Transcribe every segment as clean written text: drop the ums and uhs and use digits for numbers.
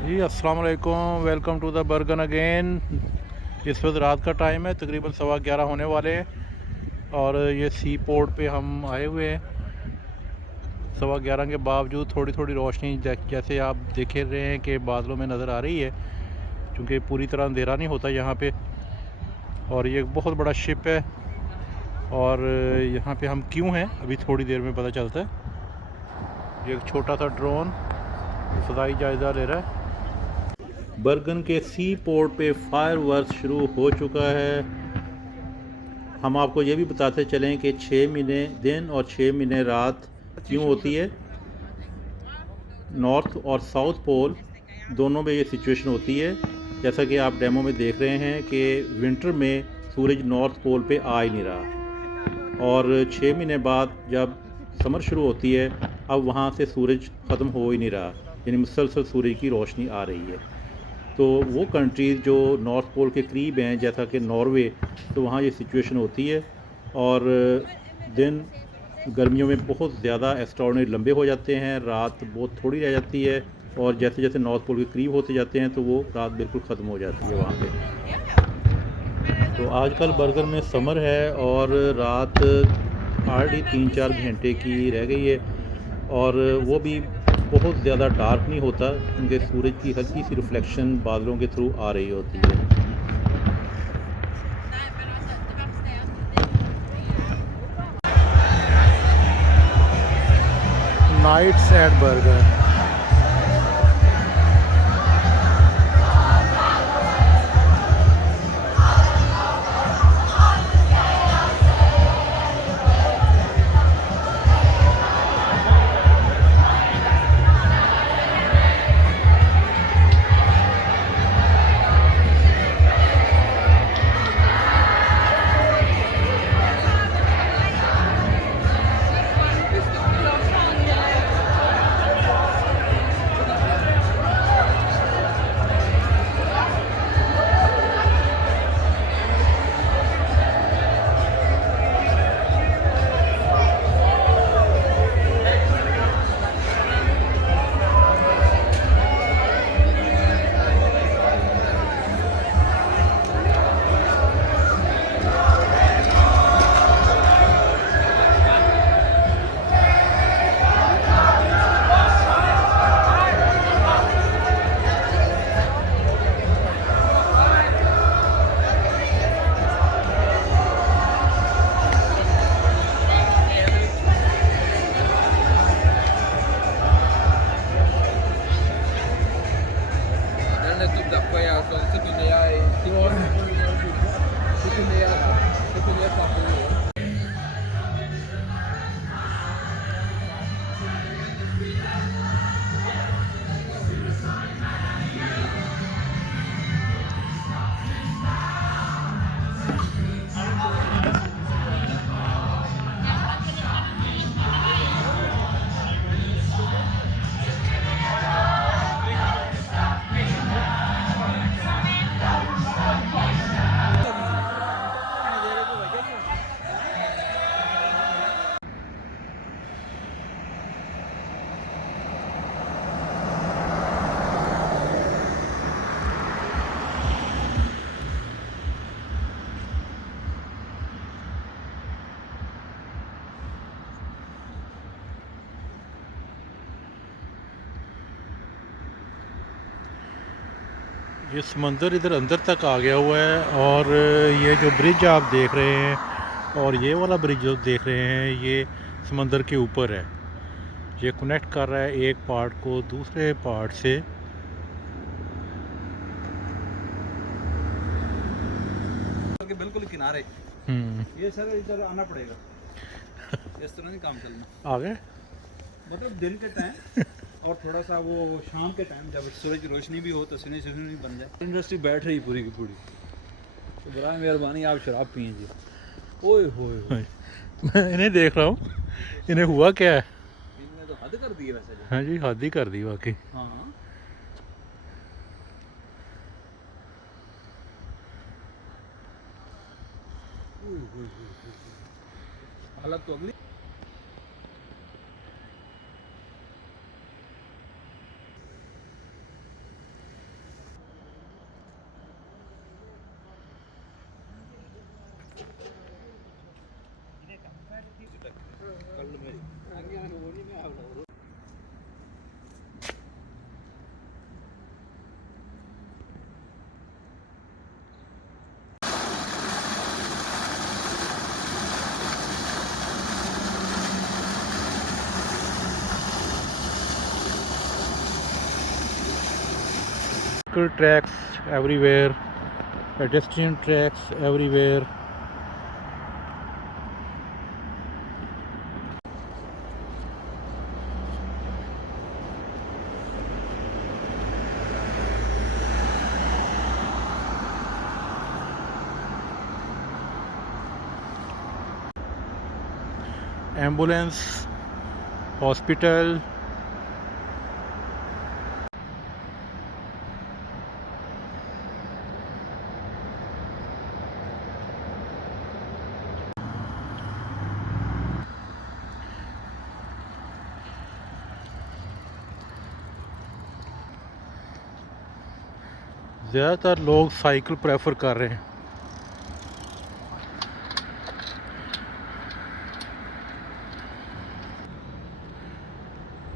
जी अस्सलाम वालेकुम, welcome to the Bergen again. इस वक्त रात का टाइम है, तकरीबन 11:15 होने वाले हैं और ये सी पोर्ट पे हम आए हुए हैं। 11:15 के बावजूद थोड़ी थोड़ी रोशनी जैसे आप देख रहे हैं कि बादलों में नज़र आ रही है, क्योंकि पूरी तरह अंधेरा नहीं होता यहाँ पे। और ये एक बहुत बड़ा शिप है और यहाँ पे हम क्यों हैं अभी थोड़ी देर में पता चलता है। ये एक छोटा सा ड्रोन फ़ज़ाई जायज़ा ले रहा है। बर्गन के सी पोर्ट पे फायर वर्क शुरू हो चुका है। हम आपको ये भी बताते चलें कि 6 महीने दिन और 6 महीने रात क्यों होती है। नॉर्थ और साउथ पोल दोनों में ये सिचुएशन होती है। जैसा कि आप डेमो में देख रहे हैं कि विंटर में सूरज नॉर्थ पोल पे आ ही नहीं रहा और 6 महीने बाद जब समर शुरू होती है अब वहाँ से सूरज ख़त्म हो ही नहीं रहा, यानी मुसलसल सूरज की रोशनी आ रही है। तो वो कंट्रीज़ जो नॉर्थ पोल के करीब हैं जैसा कि नॉर्वे, तो वहाँ ये सिचुएशन होती है और दिन गर्मियों में बहुत ज़्यादा एक्स्ट्राऑर्डिनरी लंबे हो जाते हैं, रात बहुत थोड़ी रह जाती है और जैसे जैसे नॉर्थ पोल के करीब होते जाते हैं तो वो रात बिल्कुल ख़त्म हो जाती है वहाँ पे। तो आजकल बर्गर में समर है और रात हार्डली 3-4 घंटे की रह गई है और वो भी बहुत ज़्यादा डार्क नहीं होता, क्योंकि सूरज की हल्की सी रिफ्लेक्शन बादलों के थ्रू आ रही होती है। Nights at Bergen. ये समंदर इधर अंदर तक आ गया हुआ है और ये जो ब्रिज आप देख रहे हैं और ये वाला ब्रिज जो देख रहे हैं ये समंदर के ऊपर है। ये कनेक्ट कर रहा है एक पार्ट को दूसरे पार्ट से। के बिल्कुल किनारे। ये सर इधर आना पड़ेगा, इस तरह नहीं काम चलना। आ गए मतलब दिन के टाइम और थोड़ा सा वो शाम के टाइम जब सूरज की रोशनी भी हो तो सुनी सुनी बन जाए। इंडस्ट्री बैठ रही पूरी की पूरी, तो बड़ा मेहरबानी आप शराब पिए जी। ओए होए मैं इन्हें देख रहा हूँ, इन्हें हुआ क्या है। इनने तो हद कर दी है वैसे। हाँ जी, हद ही कर दी वाकई। हाँ हालत तो अगली। tracks everywhere, pedestrian tracks everywhere. Ambulance, hospital. ज़्यादातर लोग साइकिल प्रेफर कर रहे हैं।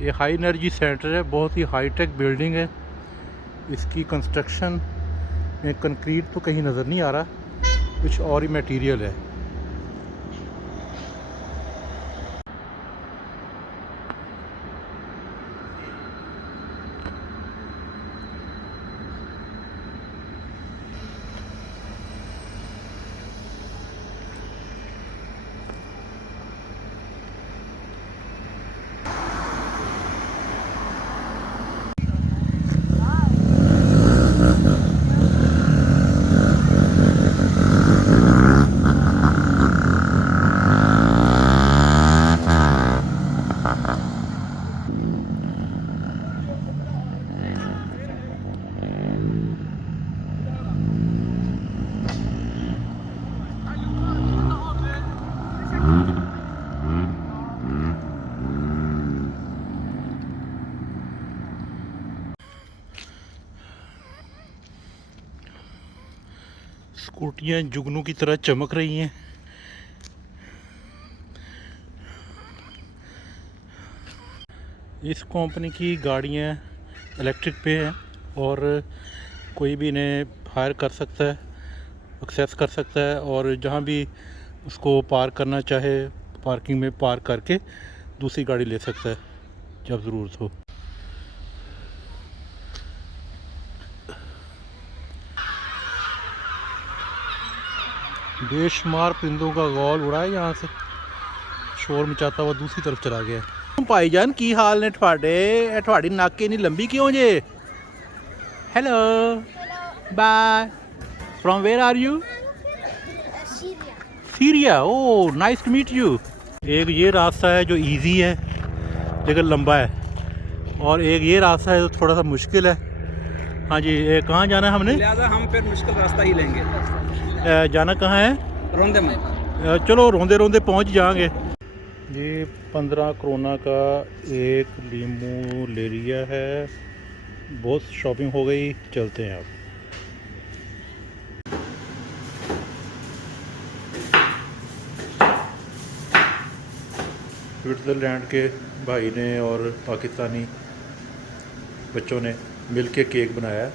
ये हाई एनर्जी सेंटर है, बहुत ही हाई टेक बिल्डिंग है। इसकी कंस्ट्रक्शन में कंक्रीट तो कहीं नज़र नहीं आ रहा, कुछ और ही मटेरियल है। स्कूटियाँ जुगनू की तरह चमक रही हैं। इस कंपनी की गाड़ियाँ इलेक्ट्रिक पे हैं और कोई भी इन्हें हायर कर सकता है, एक्सेस कर सकता है और जहाँ भी उसको पार्क करना चाहे पार्किंग में पार्क करके दूसरी गाड़ी ले सकता है जब ज़रूरत हो। बेशुमार परिंदों का गौल उड़ा है, यहाँ से शोर मचाता हुआ दूसरी तरफ चला गया। भाईजान की हाल ने ਤੁਹਾਡੇ ਤੁਹਾਡੀ ਨੱਕ ਇੰਨੀ ਲੰਬੀ ਕਿਉਂ ਜੇ? Hello bye from where are you? Syria. Oh nice to meet you. एक ये रास्ता है जो इजी है लेकिन लंबा है और एक ये रास्ता है जो थोड़ा सा मुश्किल है। हाँ जी, कहाँ जाना है हमने? लिहाजा हम फिर मुश्किल रास्ता ही लेंगे। जाना कहाँ है? रोंदे में। चलो रोंदे रोंदे पहुँच जाएंगे। ये 15 कोरोना का एक लीमू ले लिया है। बहुत शॉपिंग हो गई, चलते हैं अब। स्विट्ज़रलैंड के भाई ने और पाकिस्तानी बच्चों ने मिलके केक बनाया।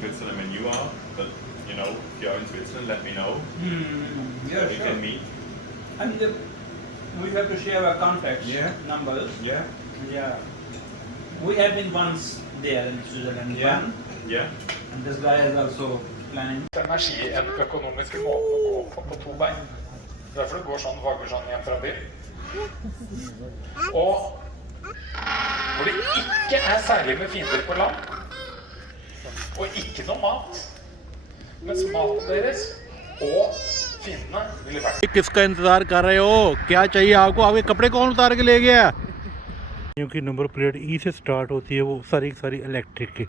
Switzerland when you are, but you know, if you're in Switzerland, let me know. Yeah, We sure. can meet. And we have to share our contacts, Yeah. numbers. Yeah. Yeah. We have been once there in Switzerland. Yeah. One, Yeah. and this guy is also planning. Energi enn økonomiske måten å gå på to bein. Derfor det går sånn vagger sånn hjem fra byen. Og hvor det ikke er særlig med fiender på land, og ikke noe mat, mens maten deres og fiendene ville vært. किसका इंतज़ार कर रहे हो? क्या चाहिए आपको? आपके कपड़े कौन उतार के ले गया? क्योंकि नंबर प्लेट ई से स्टार्ट होती है, वो सारी सारी इलेक्ट्रिक की।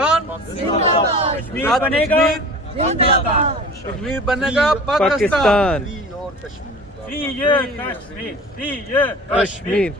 कश्मीर बनेगा, कश्मीर बनेगा पाकिस्तान। फ्री ये कश्मीर, फ्री ये कश्मीर।